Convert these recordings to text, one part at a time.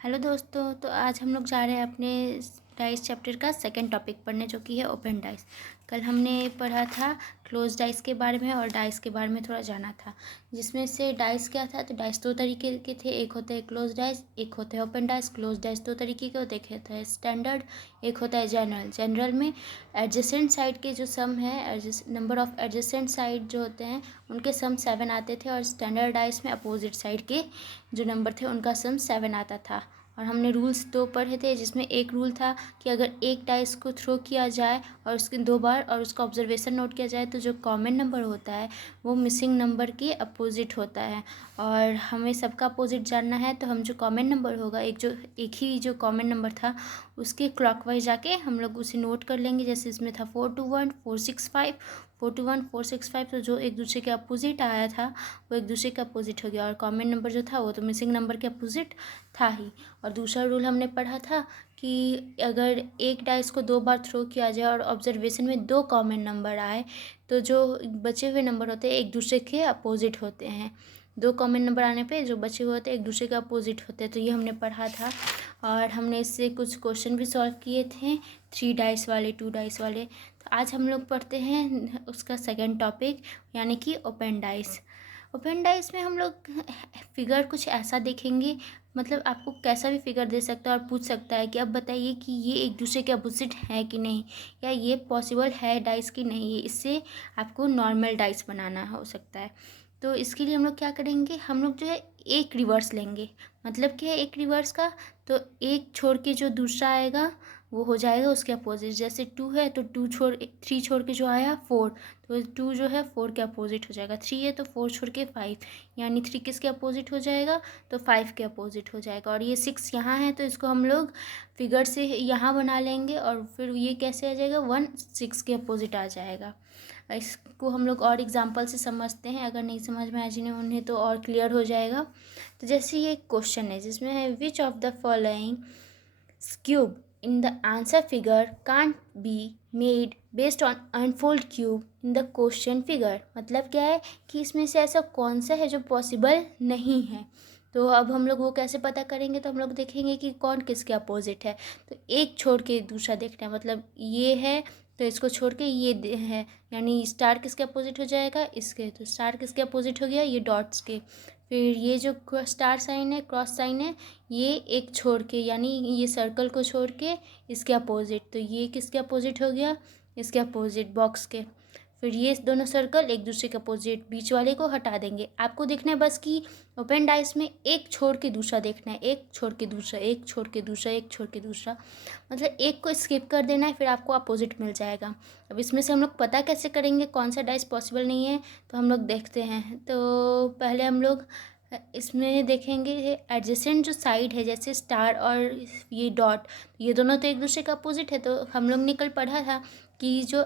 Hello दोस्तों, तो आज हम लोग जा रहे हैं अपने डाइस चैप्टर का सेकंड टॉपिक पढ़ने, जो कि है ओपन डाइस। कल हमने पढ़ा था क्लोज डाइस के बारे में और डाइस के बारे में थोड़ा जाना था, जिसमें से डाइस क्या था। तो डाइस दो तरीके के थे, एक होता है क्लोज डाइस, एक होता है ओपन डाइस। क्लोज डाइस दो तरीके के होते हैं, एक होता है स्टैंडर्ड, एक होता है जनरल। जनरल में एडजेसेंट साइड के जो सम है, नंबर ऑफ एडजेसेंट साइड जो होते हैं उनके सम 7 आते थे, और स्टैंडर्ड डाइस में अपोजिट साइड के जो नंबर थे उनका सम 7 आता था। और हमने रूल्स 2 पढ़े थे, जिसमें एक रूल था कि अगर एक डाइस को थ्रो किया जाए और उसके 2 बार और उसका ऑब्जर्वेशन नोट किया जाए, तो जो कॉमन नंबर होता है वो मिसिंग नंबर के अपोजिट होता है। और हमें सबका अपोजिट जानना है, तो हम जो कॉमन नंबर होगा, एक ही जो कॉमन नंबर था उसके क्लॉकवाइज जाके हम लोग उसे नोट कर लेंगे। जैसे इसमें था 421 465, 421 465, तो जो एक दूसरे के अपोजिट आया था वो एक दूसरे के अपोजिट हो गया, और कॉमन नंबर जो था वो तो मिसिंग नंबर के अपोजिट था ही। और दूसरा रूल हमने पढ़ा था कि अगर एक डाइस को 2 बार थ्रो किया जाए और ऑब्जर्वेशन में 2 कॉमन नंबर आए, तो जो बचे हुए नंबर होते हैं एक दूसरे के अपोजिट होते हैं। 2 कॉमन नंबर आने पे जो बचे हुए होते हैं एक दूसरे के अपोजिट होते हैं, तो ये हमने पढ़ा था। और हमने इससे कुछ क्वेश्चन भी सॉल्व किए थे, 3 डाइस वाले, 2 डाइस वाले। तो आज हम लोग पढ़ते हैं उसका सेकेंड टॉपिक, यानी कि ओपन डाइस। ओपन डाइस में हम लोग फिगर कुछ ऐसा देखेंगे, मतलब आपको कैसा भी फिगर दे सकता है और पूछ सकता है कि अब बताइए कि ये एक दूसरे के अपोजिट है कि नहीं, या ये पॉसिबल है डाइस की नहीं है। इससे आपको नॉर्मल डाइस बनाना हो सकता है। तो इसके लिए हम लोग क्या करेंगे, हम लोग जो है एक रिवर्स लेंगे। मतलब क्या है एक रिवर्स का, तो एक छोड़ के जो दूसरा आएगा वो हो जाएगा उसके अपोजिट। जैसे 2 है तो 3 छोड़ के जो आया 4, तो 2 जो है 4 के अपोजिट हो जाएगा। 3 है तो 4 छोड़ के 5, यानी 3 किसके अपोजिट हो जाएगा, तो 5 के अपोजिट हो जाएगा। और ये 6 यहाँ है, तो इसको हम लोग फिगर से यहाँ बना लेंगे, और फिर ये कैसे आ जाएगा, 1 6 के अपोजिट आ जाएगा। इसको हम लोग और एग्जांपल से समझते हैं, अगर नहीं समझ में आ जिन्हें उन्हें तो और क्लियर हो जाएगा। तो जैसे ये क्वेश्चन है जिसमें है which of the following cube in the answer figure can't be made based on unfold cube in the question figure। मतलब क्या है कि इसमें से ऐसा कौन सा है जो पॉसिबल नहीं है। तो अब हम लोग वो कैसे पता करेंगे, तो हम लोग देखेंगे कि कौन किसके अपोजिट है। तो एक छोड़ के दूसरा देखना है, मतलब ये है तो इसको छोड़ के ये है, यानी स्टार किसके अपोजिट हो जाएगा, इसके। तो स्टार किसके अपोजिट हो गया, ये डॉट्स के। फिर ये जो स्टार साइन है, क्रॉस साइन है, ये एक छोड़ के, यानी ये सर्कल को छोड़ के इसके अपोजिट, तो ये किसके अपोजिट हो गया, इसके अपोजिट बॉक्स के। फिर ये दोनों सर्कल एक दूसरे के अपोजिट, बीच वाले को हटा देंगे। आपको देखना है बस कि ओपन डाइस में एक छोड़ के दूसरा देखना है, एक छोड़ के दूसरा, एक छोड़ के दूसरा, एक छोड़ के दूसरा, मतलब एक को स्किप कर देना है, फिर आपको अपोजिट मिल जाएगा। अब इसमें से हम लोग पता कैसे करेंगे कौन सा डाइस पॉसिबल नहीं है, तो हम लोग देखते हैं। तो पहले हम लोग इसमें देखेंगे एडजेसेंट जो साइड है, जैसे स्टार और ये डॉट, ये दोनों तो एक दूसरे का अपोजिट है। तो हम लोग ने कल पढ़ा था कि जो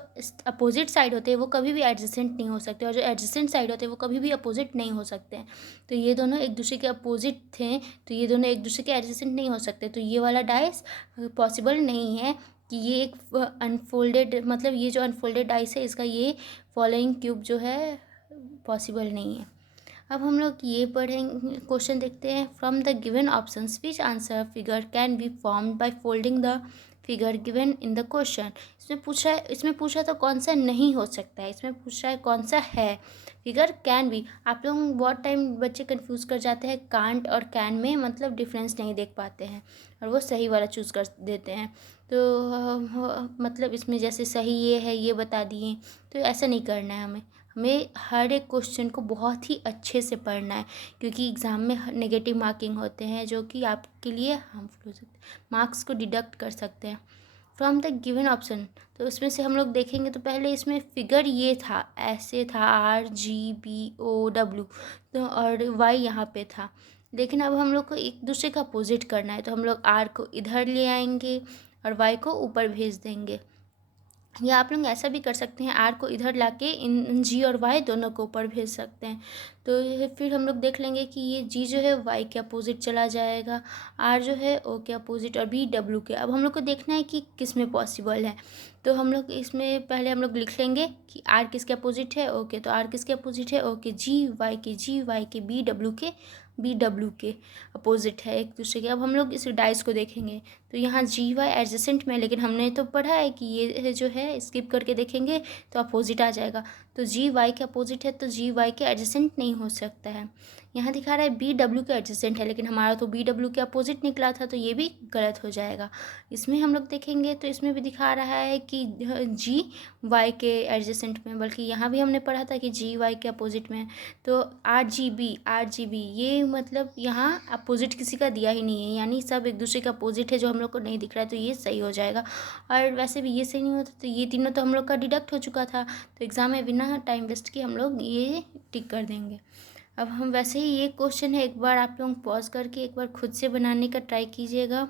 अपोजिट साइड होते हैं वो कभी भी एडजेसेंट नहीं हो सकते, और जो एडजेसेंट साइड होते हैं वो कभी भी अपोजिट नहीं हो सकते हैं। तो ये दोनों एक दूसरे के अपोजिट थे, तो ये दोनों एक दूसरे के एडजेसेंट नहीं हो सकते। तो ये वाला डाइस पॉसिबल नहीं है कि ये एक अनफोल्डेड, मतलब ये जो अनफोल्डेड डाइस है इसका ये फॉलोइंग क्यूब जो है पॉसिबल नहीं है। अब हम लोग ये पढ़ेंगे, क्वेश्चन देखते हैं। From the given options which answer figure can be formed by folding the figure given in the question. इसमें पूछा तो कौन सा नहीं हो सकता है, इसमें पूछ रहा है कौन सा है। फिगर कैन बी, आप लोग बहुत टाइम बच्चे कंफ्यूज कर जाते हैं कांट और कैन में, मतलब डिफरेंस नहीं देख पाते हैं और वो सही वाला चूज़ कर देते हैं। तो मतलब इसमें जैसे सही ये है ये बता दिए, तो ऐसा नहीं करना है। हमें हर एक क्वेश्चन को बहुत ही अच्छे से पढ़ना है, क्योंकि एग्ज़ाम में नेगेटिव मार्किंग होते हैं जो कि आपके लिए हार्मफुल हो सकते हैं, मार्क्स को डिडक्ट कर सकते हैं। फ्रॉम द गिवन ऑप्शन, तो उसमें से हम लोग देखेंगे। तो पहले इसमें फिगर ये था, ऐसे था, RGBOW, तो और वाई यहाँ पे था। लेकिन अब हम लोग को एक दूसरे का अपोजिट करना है, तो हम लोग R को इधर ले आएंगे और वाई को ऊपर भेज देंगे। या आप लोग ऐसा भी कर सकते हैं, आर को इधर लाके इन जी और वाई दोनों को ऊपर भेज सकते हैं। तो फिर हम लोग देख लेंगे कि ये जी जो है वाई के अपोजिट चला जाएगा, आर जो है ओ के अपोजिट और बी डब्ल्यू के। अब हम लोग को देखना है कि किस में पॉसिबल है। तो हम लोग इसमें पहले हम लोग लिख लेंगे कि आर किसके अपोजिट है, ओके, तो आर किसके अपोजिट है, ओके, जी वाई के, बी डब्ल्यू के अपोजिट है एक दूसरे के। अब हम लोग इस डाइस को देखेंगे तो यहाँ जी वाई एडजेसेंट में, लेकिन हमने तो पढ़ा है कि ये जो है स्किप करके देखेंगे तो अपोजिट आ जाएगा। तो जी वाई के अपोजिट है तो जी वाई के एडजेसेंट नहीं हो सकता है। यहाँ दिखा रहा है बी डब्ल्यू के एडजेसेंट है, लेकिन हमारा तो बी डब्ल्यू के अपोजिट निकला था, तो ये भी गलत हो जाएगा। इसमें हम लोग देखेंगे तो इसमें भी दिखा रहा है कि जी वाई के एडजेसेंट में, बल्कि यहाँ भी हमने पढ़ा था कि जी वाई के अपोजिट में। तो आर जी बी ये मतलब यहाँ अपोजिट किसी का दिया ही नहीं है, यानी सब एक दूसरे का अपोजिट है जो हम लोग को नहीं दिख रहा है, तो ये सही हो जाएगा। और वैसे भी ये सही नहीं होता, तो ये तीनों तो हम लोग का डिडक्ट हो चुका था, तो एग्ज़ाम में बिना टाइम वेस्ट किए हम लोग ये टिक कर देंगे। अब हम वैसे ही ये क्वेश्चन है, एक बार आप लोग पॉज करके एक बार खुद से बनाने का ट्राई कीजिएगा।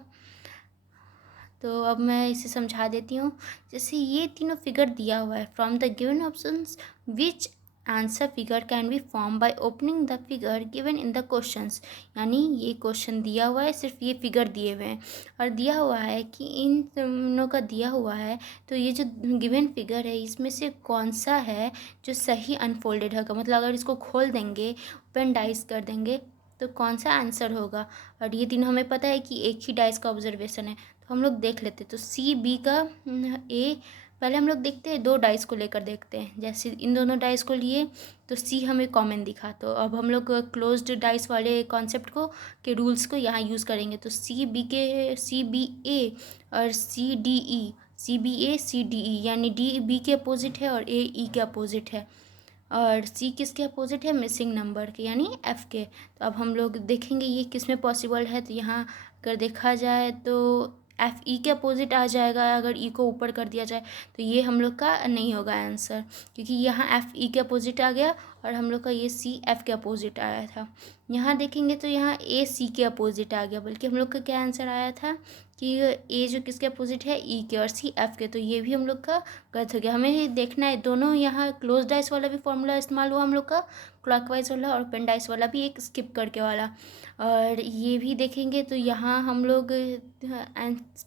तो अब मैं इसे समझा देती हूँ। जैसे ये तीनों फिगर दिया हुआ है, from the given options which answer figure can be form by opening the figure given in the questions. यानी ये क्वेश्चन दिया हुआ है, सिर्फ ये फिगर दिए हुए हैं और दिया हुआ है कि इन तीनों का दिया हुआ है, तो ये जो गिवन फिगर है इसमें से कौन सा है जो सही अनफोल्डेड होगा। मतलब अगर इसको खोल देंगे, ओपन डाइस कर देंगे, तो कौन सा आंसर होगा। और ये तीनों हमें पता है कि एक ही डाइस का ऑब्जर्वेशन है, तो हम लोग देख लेते। तो सी बी का ए, पहले हम लोग देखते हैं, दो डाइस को लेकर देखते हैं। जैसे इन दोनों डाइस को लिए तो सी हमें कॉमन दिखा, तो अब हम लोग क्लोज्ड डाइस वाले कॉन्सेप्ट को के रूल्स को यहाँ यूज़ करेंगे। तो सी बी ए और C D E, C B A C D E, यानी डी बी के अपोजिट है और ए ई के अपोजिट है। और सी किसके अपोजिट है, मिसिंग नंबर के, यानी एफ़ के। तो अब हम लोग देखेंगे ये किस में पॉसिबल है। तो यहाँ अगर देखा जाए तो एफ ई के अपोजिट आ जाएगा, अगर ई को ऊपर कर दिया जाए तो ये हम लोग का नहीं होगा आंसर, क्योंकि यहाँ एफ ई के अपोजिट आ गया और हम लोग का ये सी एफ के अपोजिट आया था। यहाँ देखेंगे तो यहाँ ए सी के अपोजिट आ गया, बल्कि हम लोग का क्या आंसर आया था कि ए जो किसके अपोजिट है, ई के, और सी एफ के, तो ये भी हम लोग का गलत हो गया। हमें ये देखना है, दोनों यहाँ क्लोज डाइस वाला भी फॉर्मूला इस्तेमाल हुआ हम लोग का, क्लॉकवाइज वाला, और ओपन डाइस वाला भी एक स्किप करके वाला। और ये भी देखेंगे तो यहाँ हम लोग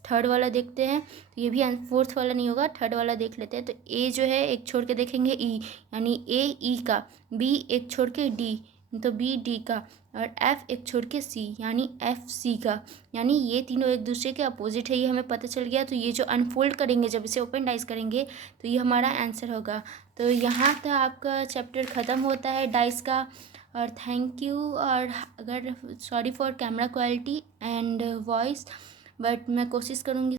थर्ड वाला देखते हैं, तो ये भी फोर्थ वाला नहीं होगा, थर्ड वाला देख लेते हैं। तो ए जो है एक छोड़ के देखेंगे ई, यानी ए ई का, बी एक छोड़ के डी, तो बी डी का, और एफ एक छोड़ के सी, यानी एफ सी का, यानी ये तीनों एक दूसरे के अपोजिट है, ये हमें पता चल गया। तो ये जो अनफोल्ड करेंगे, जब इसे ओपन डाइस करेंगे, तो ये हमारा आंसर होगा। तो यहाँ तक आपका चैप्टर ख़त्म होता है डाइस का। और थैंक यू। और अगर sorry for camera quality and voice, but मैं कोशिश करूँगी